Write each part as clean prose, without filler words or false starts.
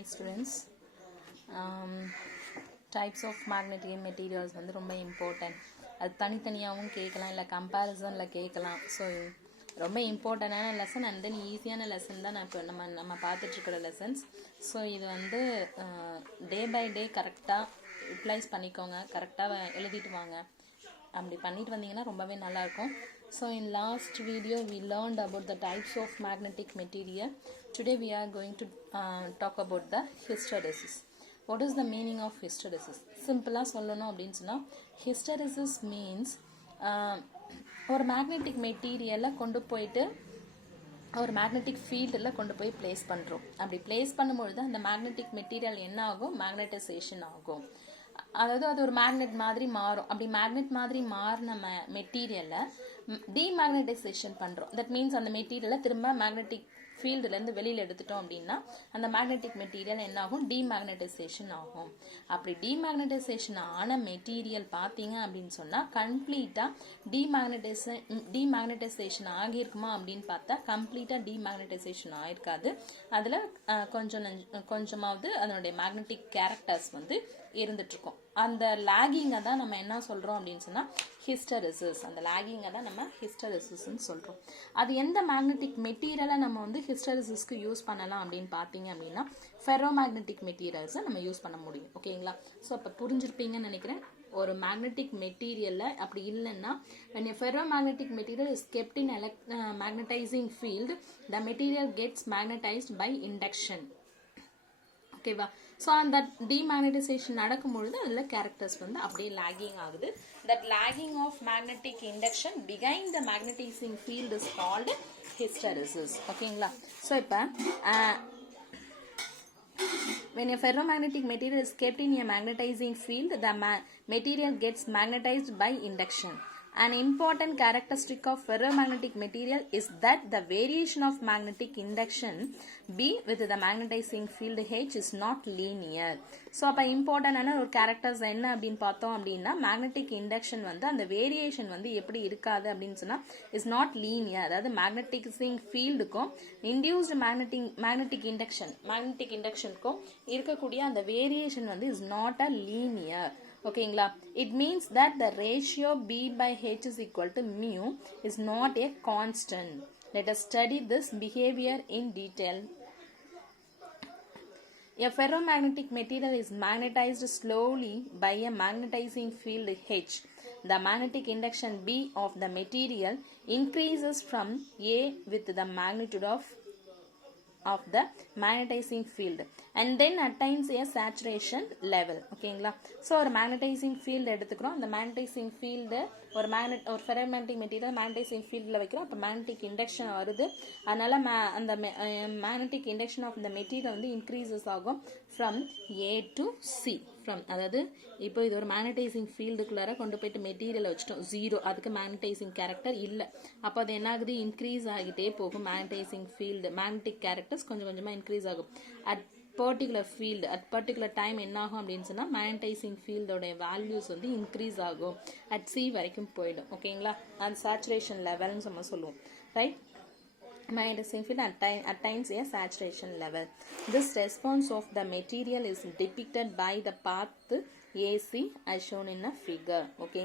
Hi students. Types of magnetic materials வந்து ரொம்ப important. அது தனித்தனியாகவும் கேட்கலாம், இல்லை கம்பேரிசனில் கேட்கலாம். ஸோ ரொம்ப இம்பார்ட்டண்டான லெசன் அண்ட் தென் ஈஸியான லெசன் தான் நான் இப்போ நம்ம பார்த்துட்ருக்கிற லெசன்ஸ். ஸோ இது வந்து டே பை டே கரெக்டாக யூட்டிலைஸ் பண்ணிக்கோங்க, கரெக்டாக எழுதிட்டு வாங்க. அப்படி பண்ணிட்டு வந்தீங்கன்னா ரொம்பவே நல்லாயிருக்கும். So in last video we learned about the types of magnetic material. Today we are going to talk about the hysteresis. What is the meaning of hysteresis? Simple சொல்லணும் அப்படின்னு சொன்னால் hysteresis means ஒரு மேக்னெட்டிக் மெட்டீரியலை கொண்டு போயிட்டு ஒரு magnetic ஃபீல்டில் கொண்டு போய் பிளேஸ் பண்ணுறோம். அப்படி பிளேஸ் பண்ணும்பொழுது அந்த மேக்னெட்டிக் மெட்டீரியல் என்ன ஆகும்? மேக்னடைசேஷன் ஆகும். அதாவது அது ஒரு மேக்னெட் மாதிரி மாறும். அப்படி மேக்னெட் மாதிரி மாறின மெட்டீரியலை டீமேக்னடைசேஷன் பண்ணுறோம். தட் மீன்ஸ் அந்த மெட்டீரியலை திரும்ப மேக்னெட்டிக் ஃபீல்டுலேருந்து வெளியில் எடுத்துட்டோம் அப்படின்னா அந்த மேக்னெட்டிக் மெட்டீரியல் என்ன ஆகும்? டீமேக்னடைசேஷன் ஆகும். அப்படி டீமேக்னடைசேஷன் ஆன மெட்டீரியல் பார்த்தீங்க அப்படின்னு சொன்னால் கம்ப்ளீட்டாக டீமேக்னடைசேஷன் ஆகியிருக்குமா அப்படின்னு பார்த்தா கம்ப்ளீட்டாக டீமேக்னடைசேஷன் ஆகிருக்காது. அதில் கொஞ்சமாவது அதனுடைய மேக்னெட்டிக் கேரக்டர்ஸ் வந்து இருந்துட்டுருக்கோம். அந்த லேகிங்கை தான் நம்ம என்ன சொல்கிறோம் அப்படின்னு சொன்னால் ஹிஸ்டரிசிஸ். அந்த லேகிங்கை தான் நம்ம ஹிஸ்டரிசிஸ்ன்னு சொல்கிறோம். அது எந்த மேக்னெட்டிக் மெட்டீரியலை நம்ம வந்து ஹிஸ்டரிசிஸ்க்கு யூஸ் பண்ணலாம் அப்படின்னு பார்த்தீங்க அப்படின்னா ஃபெரோ மேக்னெட்டிக் மெட்டீரியல்ஸை நம்ம யூஸ் பண்ண முடியும். ஓகேங்களா? ஸோ அப்போ புரிஞ்சிருப்பீங்கன்னு நினைக்கிறேன். ஒரு மேக்னெட்டிக் மெட்டீரியலில் அப்படி இல்லைன்னா when a ferromagnetic material is kept in magnetizing field, the material gets magnetized by induction. ஓகேவா? ஸோ அந்த டீமேக்னடைசேஷன் நடக்கும்பொழுது அதில் கேரக்டர்ஸ் வந்து அப்படியே லேகிங் ஆகுது. That lagging of magnetic induction behind the magnetizing field is called hysteresis. ஓகேங்களா? So இப்போ when a ferromagnetic material is kept in a magnetizing field, the material gets magnetized by induction. An important characteristic of ferromagnetic material is that the variation of magnetic induction B with the magnetizing field H is not linear. So அப்போ இம்பார்ட்டன்டான ஒரு characters என்ன அப்படின்னு பார்த்தோம் அப்படின்னா magnetic induction வந்து அந்த variation வந்து எப்படி இருக்காது அப்படின்னு சொன்னால் இஸ் நாட் லீனியர். அதாவது மேக்னெட்டிசிங் ஃபீல்டுக்கும் இன்டியூஸ்டு மேக்னெட்டிக் இண்டக்ஷனுக்கும் இருக்கக்கூடிய அந்த வேரியேஷன் வந்து இஸ் நாட் அ லீனியர். ஓகேங்களா? It means that the ratio B by H is equal to mu is not a constant. Let us study this behavior in detail. A ferromagnetic material is magnetized slowly by a magnetizing field H. The magnetic induction B of the material increases from A with the magnitude of the magnetizing field and then attains a saturation level. ஓகேங்களா? So ஒரு magnetising field எடுத்துக்கிறோம். அந்த magnetising field ஒரு ferromagnetic material magnetising ஃபீல்டில் வைக்கிறோம். அப்போ magnetic induction வருது. அதனால அந்த மேக்னெட்டிக் இண்டக்ஷன் ஆஃப் இந்த மெட்டீரியல் வந்து இன்க்ரீசஸ் ஆகும் ஃப்ரம் A to C. அதாவது இப்போ இது ஒரு மேக்னடைசிங் ஃபீல்டுக்குள்ளார கொண்டு போயிட்டு மெட்டீரியலை வச்சுட்டோம் 0. அதுக்கு மேக்னடைசிங் கேரக்டர் இல்லை. அப்போ அது என்ன ஆகுது? இன்க்ரீஸ் ஆகிட்டே போகும். மேக்னடைசிங் ஃபீல்டு மேக்னெட்டிக் கேரக்டர்ஸ் கொஞ்சம் கொஞ்சமாக இன்க்ரீஸ் ஆகும். அட் பர்டிகுலர் டைம் என்ன ஆகும் அப்படின்னு சொன்னால் மேக்னடைசிங் ஃபீல்டோடைய வேல்யூஸ் வந்து இன்க்ரீஸ் ஆகும். அட் C வரைக்கும் போயிடும். ஓகேங்களா? அது சேச்சுரேஷன் லெவல்னு நம்ம சொல்லுவோம். Right? Magnetizing field attains a saturation level. This response of the material is depicted by the path AC as shown in a figure. Okay,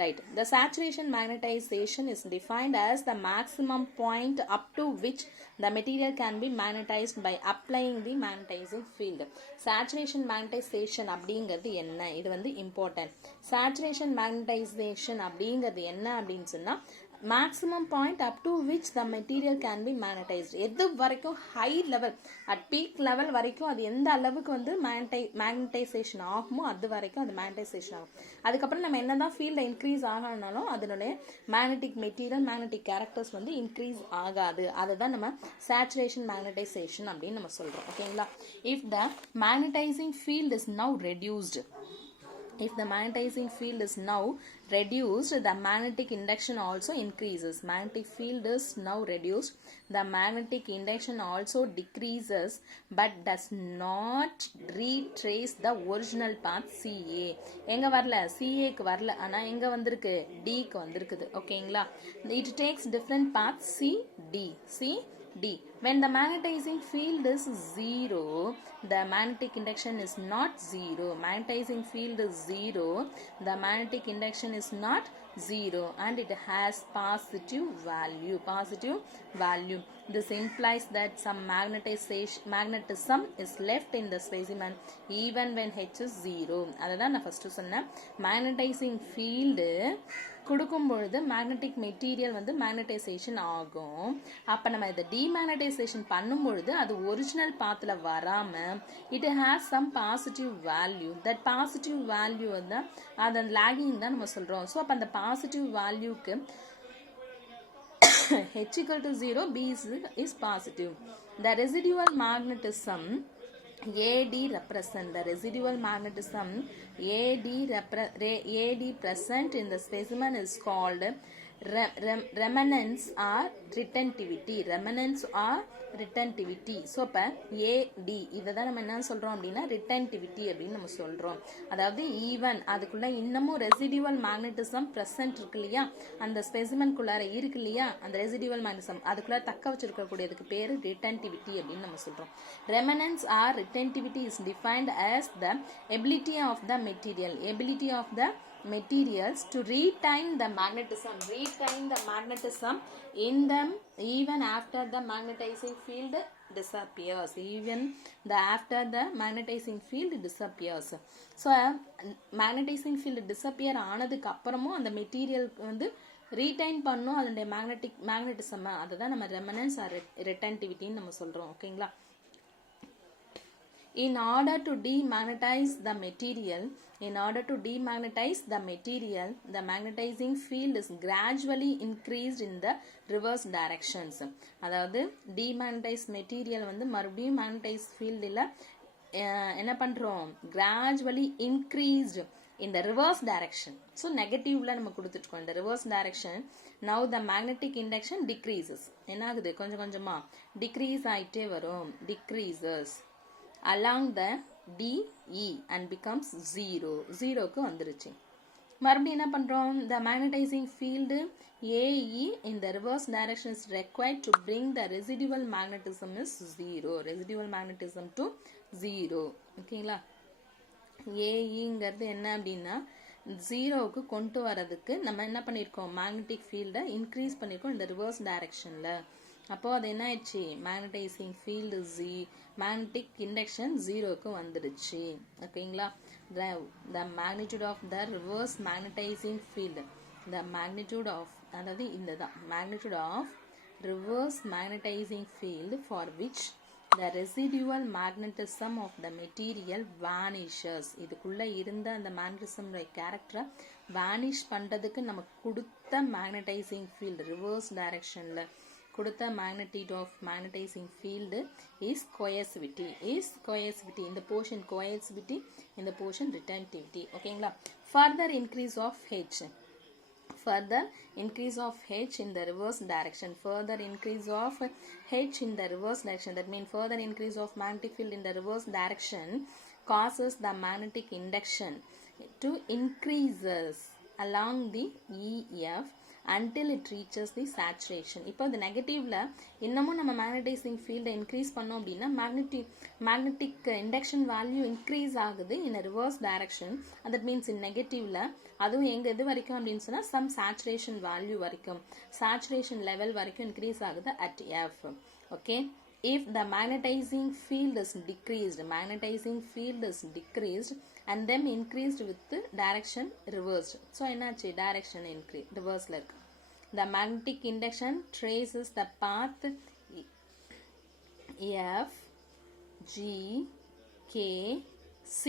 right. The saturation magnetization is defined as the maximum point up to which the material can be magnetized by applying the magnetizing field. Saturation magnetization அப்படிங்கிறது என்ன? இது வந்து important. Saturation magnetization அப்படிங்கிறது என்ன அப்படின்னு சொன்னா maximum point up to which the material can be magnetized. எது வரைக்கும் high level at peak level வரைக்கும் அது எந்த அளவுக்கு வந்து மேக்னடைசேஷன் ஆகுமோ அது வரைக்கும் அது மேக்னடைசேஷன் ஆகும். அதுக்கப்புறம் நம்ம என்னதான் ஃபீல்ட இன்க்ரீஸ் ஆகணும்னாலும் அதனுடைய மேக்னெட்டிக் கேரக்டர்ஸ் வந்து இன்க்ரீஸ் ஆகாது. அதுதான் நம்ம சேச்சுரேஷன் மேக்னடைசேஷன் அப்படின்னு நம்ம சொல்றோம். ஓகேங்களா? If the magnetizing field is now reduced, if the magnetizing field is now reduced, the magnetic induction also increases. Magnetic field is now reduced, the magnetic induction also decreases but does not retrace the original path CA. எங்க வரல? CA க்கு வரல. ஆனா எங்க வந்திருக்கு? D க்கு வந்திருக்குது. ஓகேங்களா? It takes different paths C D. When the magnetizing field is 0, the magnetic induction is not zero. Magnetizing field is zero. The magnetic induction is not zero and it has positive value. This implies that some magnetism is left in the specimen even when H is zero. அதான் நான் first சொன்னேன். Magnetising field கொடுக்கும் பொழுது magnetic material வந்து magnetisation ஆகும். அப்போ நம்ம இதை டிமேக்னடைசேஷன் பண்ணும் பொழுது அது ஒரிஜினல் பாத்தில் வராமல் it has some positive value. That positive value வந்து அது லாகிங் தான் நம்ம சொல்கிறோம். ஸோ அப்போ அந்த பாசிட்டிவ் வேல்யூக்கு H equal to 0, B is positive. The residual magnetism AD represent the residual magnetism AD present in the specimen is called remanence or retentivity. So இப்போ AD இதை தான் நம்ம என்ன சொல்கிறோம் அப்படின்னா retentivity அப்படின்னு நம்ம சொல்கிறோம். அதாவது ஈவன் அதுக்குள்ளே இன்னமும் ரெசிடியூவல் மேக்னட்டிசம் ப்ரெசன்ட் இருக்கு இல்லையா, அந்த ஸ்பெசிமென்குள்ளார இருக்கு இல்லையா, அந்த ரெசிடியூவல் மேக்னட்டிசம் அதுக்குள்ளே தக்க வச்சிருக்கக்கூடியதுக்கு பேர் retentivity அப்படின்னு நம்ம சொல்கிறோம். Remanence or retentivity is defined as the ability of the materials to retain the magnetism in them even after the magnetizing field disappears. So magnetizing field disappear ஆனதுக்கு அப்புறமும் அந்த மெட்டீரியல் வந்து ரீடைன் பண்ணும் அதனுடைய மேக்னட்டிசம். அதுதான் நம்ம ரெமனன்ஸ் ஆர் ரெட்டன்டிவிட்டின்னு நம்ம சொல்கிறோம். ஓகேங்களா? In order to demagnetize the material, the magnetizing field is gradually increased in the reverse directions. அதாவது demagnetize material வந்து மறுபடியும் magnetize fieldல என்ன பண்றோம், gradually increased in the reverse direction. So negative-ல நம்ம கொடுத்துட்டோம். இந்த reverse direction, now the magnetic induction decreases. என்ன ஆகுது, கொஞ்சம் கொஞ்சமா decrease ஆயிட்டே வரும், decreases along the DE and becomes 0. 0க்கு வந்துருச்சு. மறுபடியும் என்ன பண்றோம், the magnetizing field AE in the reverse direction is required to bring the residual magnetism is 0. Residual magnetism to 0. ஓகேங்களா? AEங்கிறது என்ன அப்படின்னா 0க்கு கொண்டு வரதுக்கு நம்ம என்ன பண்ணியிருக்கோம், மேக்னெட்டிக் ஃபீல்டை இன்க்ரீஸ் பண்ணியிருக்கோம் இந்த ரிவர்ஸ் டைரக்ஷனில். அப்போது அது என்ன ஆயிடுச்சு, மேக்னடைசிங் ஃபீல்டு மேக்னெட்டிக் இண்டக்ஷன் 0க்கு வந்துடுச்சு. ஓகேங்களா? the magnitude of the reverse magnetizing field, the magnitude of அதாவது இந்த தான் magnitude of reverse magnetizing field for which the residual magnetism of the material vanishes. இதுக்குள்ள இருந்த அந்த magnetism கேரக்டரை வானிஷ் பண்ணுறதுக்கு நமக்கு கொடுத்த மேக்னடைசிங் ஃபீல்டு ரிவர்ஸ் டைரக்ஷனில் கொடுத்த magnitude of magnetizing field is coercivity. இந்த portion coercivity, இந்த portion retentivity. ஓகேங்களா? further increase of H in the reverse direction. That means further increase of magnetic field in the reverse direction causes the magnetic induction to increases along the EF until it reaches the saturation. இப்போ இந்த நெகட்டிவ்ல இன்னமும் நம்ம magnetising ஃபீல்டை increase பண்ணோம் அப்படின்னா magnetic induction value increase ஆகுது in reverse direction. That means in நெகட்டிவ்ல அதுவும் எது வரைக்கும் அப்படின்னு சொன்னா சம் சேச்சுரேஷன் வேல்யூ வரைக்கும், சேச்சுரேஷன் லெவல் வரைக்கும் இன்க்ரீஸ் ஆகுது at F. Okay, if the magnetizing field is decreased and then increased with the direction reversed. So என்னாச்சு, direction increase reverse இருக்கு. The magnetic induction traces the path F G K C.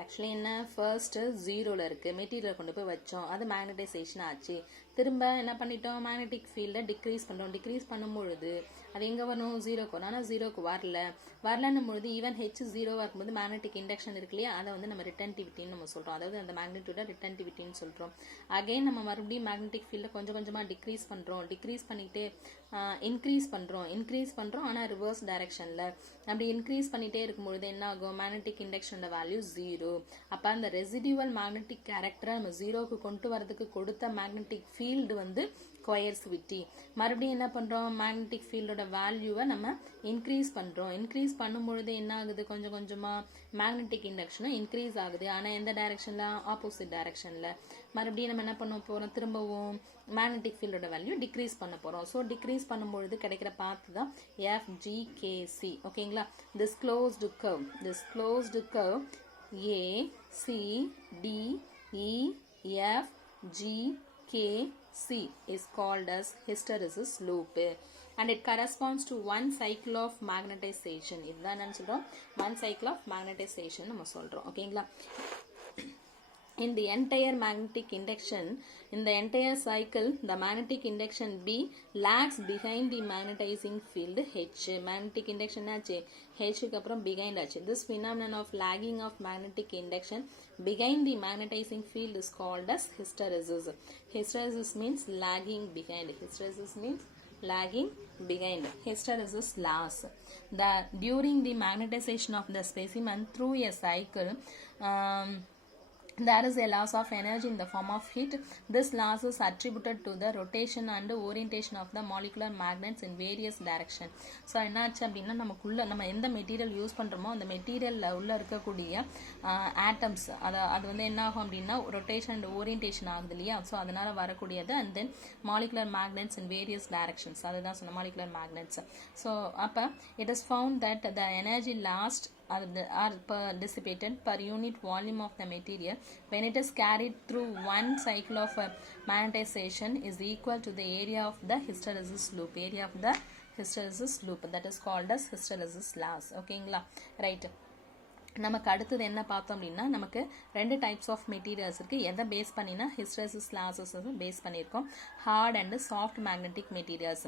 Actually என்ன, first 0ல இருக்கு, material கொண்டு போய் வச்சோம், அது magnetisation ஆச்சு. திரும்ப என்ன பண்ணிட்டோம், மேக்னெட்டிக் ஃபீல்டை டிக்ரீஸ் பண்ணும் பொழுது அது எங்கே வரணும், 0க்கு வரும். ஆனால் 0க்கு வரலன்னும் பொழுது ஈவன் H 0வாக இருக்கும்போது மேக்னெட்டிக் இண்டக்ஷன் இருக்கு இல்லையா, அதை வந்து நம்ம ரிட்டன்டிவிட்டின்னு நம்ம சொல்கிறோம். அதாவது அந்த மேக்னெட்டியூட ரிட்டன்டிவிட்டின்னு சொல்கிறோம். அகைன் நம்ம மறுபடியும் மேக்னெட்டிக் ஃபீல்டை கொஞ்சம் கொஞ்சமாக டிக்ரீஸ் பண்ணிகிட்டே இன்க்ரீஸ் பண்ணுறோம் ஆனால் ரிவர்ஸ் டைரக்ஷனில். அப்படி இன்க்ரீஸ் பண்ணிகிட்டே இருக்கும்பொழுது என்ன ஆகும், மேக்னெட்டிக் இண்டக்ஷனோட வேல்யூ 0. அப்போ அந்த ரெசிடியூவல் மேக்னெட்டிக் கேரக்டரை நம்ம 0க்கு கொண்டு வரதுக்கு கொடுத்த மேக்னெட்டிக் ஃபீல்டு வந்து coercivity. மறுபடியும் என்ன பண்ணுறோம், மேக்னெட்டிக் ஃபீல்டோட வேல்யூவை நம்ம இன்க்ரீஸ் பண்ணுறோம். இன்க்ரீஸ் பண்ணும்பொழுது என்ன ஆகுது, கொஞ்சம் கொஞ்சமாக மேக்னெட்டிக் இண்டக்ஷனும் இன்க்ரீஸ் ஆகுது. ஆனால் எந்த டைரக்ஷனில், ஆப்போசிட் டைரக்ஷனில். மறுபடியும் நம்ம என்ன பண்ண போகிறோம், திரும்பவும் மேக்னெட்டிக் ஃபீல்டோட வேல்யூ டிக்ரீஸ் பண்ண போகிறோம். ஸோ டிக்ரீஸ் பண்ணும்பொழுது கிடைக்கிற பாத்து தான் FGKC. ஓகேங்களா. This closed curve A C D E F G K C is called as hysteresis loop and it corresponds to one cycle of magnetization. இதுதான் என்ன சொல்றோம், one cycle of magnetization நம்ம சொல்றோம். ஓகேங்களா. In the entire magnetic induction, in the entire cycle, the magnetic induction B lags behind the magnetizing field H. Magnetic induction ஆச்சு, H க்கு அப்புறம் behind ஆச்சு. This phenomenon of lagging of magnetic induction behind the magnetizing field is called as hysteresis. Hysteresis means lagging behind. Hysteresis means lagging behind. Hysteresis loss. During the magnetization of the specimen through a cycle, there is a loss of energy in the form of heat. This loss is attributed to the rotation and orientation of the molecular magnets in various directions. So என்னாச்சு அப்படின்னா, நம்ம எந்த material use பண்ணுறோமோ அந்த மெட்டீரியலில் உள்ள இருக்கக்கூடிய atoms அது வந்து என்ன ஆகும் அப்படின்னா ரொட்டேஷன் அண்ட் ஓரியன்டேஷன் ஆகுது இல்லையா. ஸோ அதனால் வரக்கூடியது. And then molecular magnets in various directions, அதுதான் சொன்ன மாலிகுலர் மேக்னெட்ஸ். ஸோ அப்போ it is found that the energy last are dissipated per unit volume of the material when it is carried through one cycle of magnetization is equal to the area of the hysteresis loop. Area of the hysteresis loop, that is called as hysteresis loss. ஓகேங்களா. Right. நமக்கு அடுத்தது என்ன பார்த்தோம் அப்படின்னா, நமக்கு ரெண்டு types of materials இருக்குது. எதை பேஸ் பண்ணினா ஹிஸ்டெரெசிஸ் லாஸஸ் பேஸ் பண்ணியிருக்கோம். Hard and soft magnetic materials.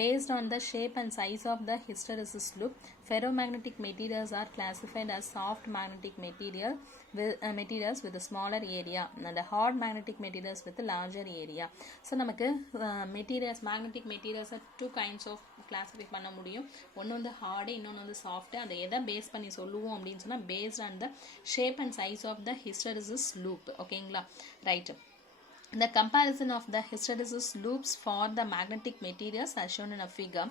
Based on the shape and size of the hysteresis loop, ferromagnetic materials are classified as soft magnetic materials with a smaller area and hard magnetic materials with a larger area. So நமக்கு materials, magnetic materials are two kinds of classify பண்ண முடியும். ஒன்று வந்து hard, இன்னொன்று வந்து soft. அதை எதை base பண்ணி சொல்லுவோம் அப்படின்னு சொன்னால் based on the shape and size of the hysteresis loop. ஓகேங்களா. Right. The comparison of the hysteresis loops for the magnetic materials as shown in a figure.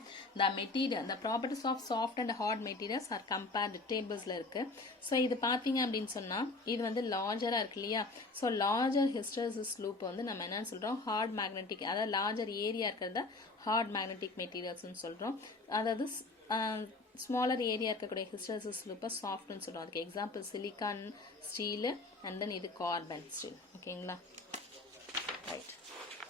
The properties of soft and hard materials are compared tablesல இருக்கு. So இது பார்த்தீங்க அப்படின்னு சொன்னால் இது வந்து லார்ஜராக இருக்கு இல்லையா. ஸோ லார்ஜர் ஹிஸ்டெரெசிஸ் லூப் வந்து நம்ம என்னன்னு சொல்கிறோம், ஹார்ட் மேக்னெட்டிக், அதாவது லார்ஜர் ஏரியா இருக்கிறத ஹார்ட் மேக்னெட்டிக் மெட்டீரியல்ஸ்னு சொல்கிறோம். அதாவது ஸ்மாலர் ஏரியா இருக்கக்கூடிய ஹிஸ்டெரெசிஸ் லூப்பை சாஃப்ட்னு சொல்கிறோம். அதுக்கு example silicon steel and then இது கார்பன் ஸ்டீல். ஓகேங்களா. ரைட்.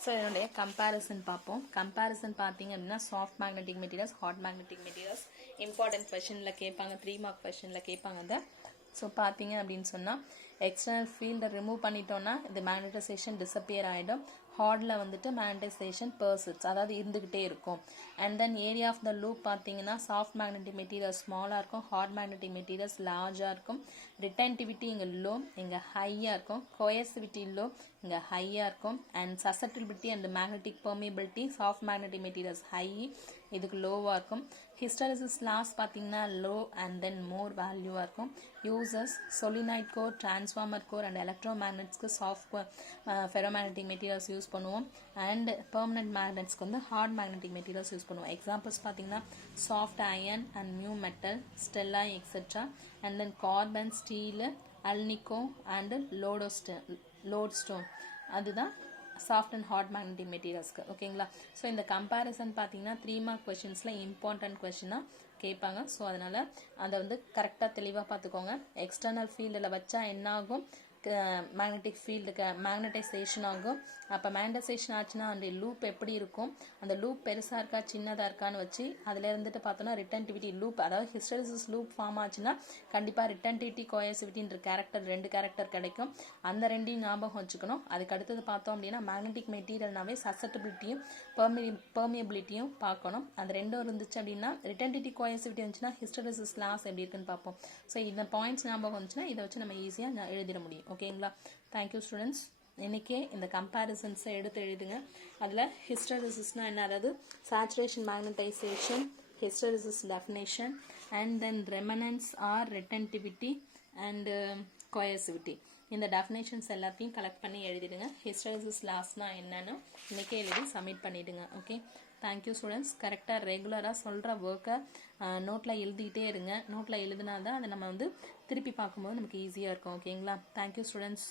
ஸோ இதனுடைய கம்பேரிசன் பார்ப்போம். கம்பேரிசன் பார்த்தீங்க அப்படின்னா soft magnetic materials, hard magnetic materials important கொஷனில் கேட்பாங்க, 3 மார்க் கொஷனில் கேட்பாங்க அதை. ஸோ பார்த்தீங்க அப்படின்னு சொன்னால் எக்ஸ்டர்னல் ஃபீல்டை ரிமூவ் பண்ணிட்டோன்னா இந்த மேக்னடைசேஷன் டிஸப்பியர் ஆகிடும். ஹார்டில் வந்துட்டு மேக்னடைசேஷன் பர்சிட்ஸ், அதாவது இருந்துக்கிட்டே இருக்கும். And then area of the loop பார்த்தீங்கன்னா சாஃப்ட் மேக்னெட்டிக் மெட்டீரியல்ஸ் ஸ்மாலாக இருக்கும், ஹார்ட் மேக்னெட்டிக் மெட்டீரியல்ஸ் லார்ஜாக இருக்கும். ரிட்டன்டிவிட்டி இங்கே லோ, இங்கே ஹையாக இருக்கும். கோயசிவிட்டி லோ, இங்கே ஹையாக இருக்கும். And susceptibility and magnetic permeability soft magnetic materials high, இதுக்கு லோவாக இருக்கும். ஹிஸ்டெரெசிஸ் லாஸ் பார்த்தீங்கன்னா லோ அண்ட் தென் மோர் வேல்யூவாக இருக்கும். Uses solenoid core, transformer core and எலக்ட்ரோ மேக்னெட்ஸ்க்கு சாஃப்ட் ஃபெரோமேக்னெட்டிக் மெட்டீரியல்ஸ் யூஸ் பண்ணுவோம். அண்ட் பெர்மனன்ட் மேக்னெட்ஸ்க்கு வந்து ஹார்ட் மேக்னெட்டிக் மெட்டீரியல்ஸ் யூஸ் பண்ணுவோம். எக்ஸாம்பிள்ஸ் பார்த்தீங்கன்னா soft iron and new metal, stalloy etcetera. And then carbon, steel, alnico and lodestone, அதுதான் soft and hard magnetic மெட்டீரியல்ஸ்க்கு. ஓகேங்களா. ஸோ இந்த கம்பேரிசன் பார்த்தீங்கன்னா 3 மார்க் கொஷின்ஸில் இம்பார்ட்டன்ட் கொஷினாக கேட்பாங்க. ஸோ அதனால் அதை வந்து கரெக்டாக தெளிவாக பார்த்துக்கோங்க. எக்ஸ்டர்னல் ஃபீல்டில் வச்சா என்ன ஆகும், மேக்னெட்டிக் ஃபீல்டுக்கு மேக்னடைசேஷன் ஆகும். அப்போ மேக்னடைசேஷன் ஆச்சுன்னா அந்த லூப் எப்படி இருக்கும், அந்த லூப் பெருசாக இருக்கா சின்னதாக இருக்கான்னு வச்சு அதில் இருந்துட்டு பார்த்தோன்னா ரிட்டன்டிவிட்டி லூப், அதாவது ஹிஸ்டெரெசிஸ் லூப் ஃபார்ம் ஆச்சுன்னா கண்டிப்பாக ரிட்டன்டிவிட்டி கோயசிவிட்டின்ற கேரக்டர் 2 கேரக்டர் கிடைக்கும். அந்த 2ஐயும் ஞாபகம் வச்சுக்கணும். அதுக்கு அடுத்தது பார்த்தோம் அப்படின்னா மேக்னெட்டிக் மெட்டீரியல்னாவே சசப்டிபிலிட்டியும் பெர்மியபிலிட்டியும் பார்க்கணும். அந்த 2 இருந்துச்சு அப்படின்னா ரிட்டன்டிவிட்டி கோயசிவிட்டி இருந்துச்சுன்னா ஹிஸ்டெரெசிஸ் லாஸ் எப்படி இருக்குன்னு பார்ப்போம். ஸோ இந்த பாயிண்ட்ஸ் ஞாபகம் வந்துச்சுன்னா இதை வச்சு நம்ம ஈஸியாக எழுதிட முடியும். ஓகேங்களா. Thank you students. இன்றைக்கே இந்த கம்பேரிசன்ஸை எடுத்து எழுதுங்க. அதில் ஹிஸ்டெரெசிஸ்னால் என்ன, அதாவது saturation magnetisation, hysteresis definition, and then remanence or retentivity and coercivity. இந்த டெஃபினேஷன்ஸ் எல்லாத்தையும் கலெக்ட் பண்ணி எழுதிடுங்க. ஹிஸ்டரிசிஸ் லாஸ்னா என்னன்னு இன்றைக்கே எழுதி சப்மிட் பண்ணிவிடுங்க. Okay, thank you students. கரெக்டாக ரெகுலராக சொல்கிற ஒர்க்கை நோட்டில் எழுதிக்கிட்டே இருங்க. நோட்டில் எழுதினா தான் அதை நம்ம வந்து திருப்பி பார்க்கும்போது நமக்கு ஈஸியாக இருக்கும். ஓகேங்களா? Thank you students.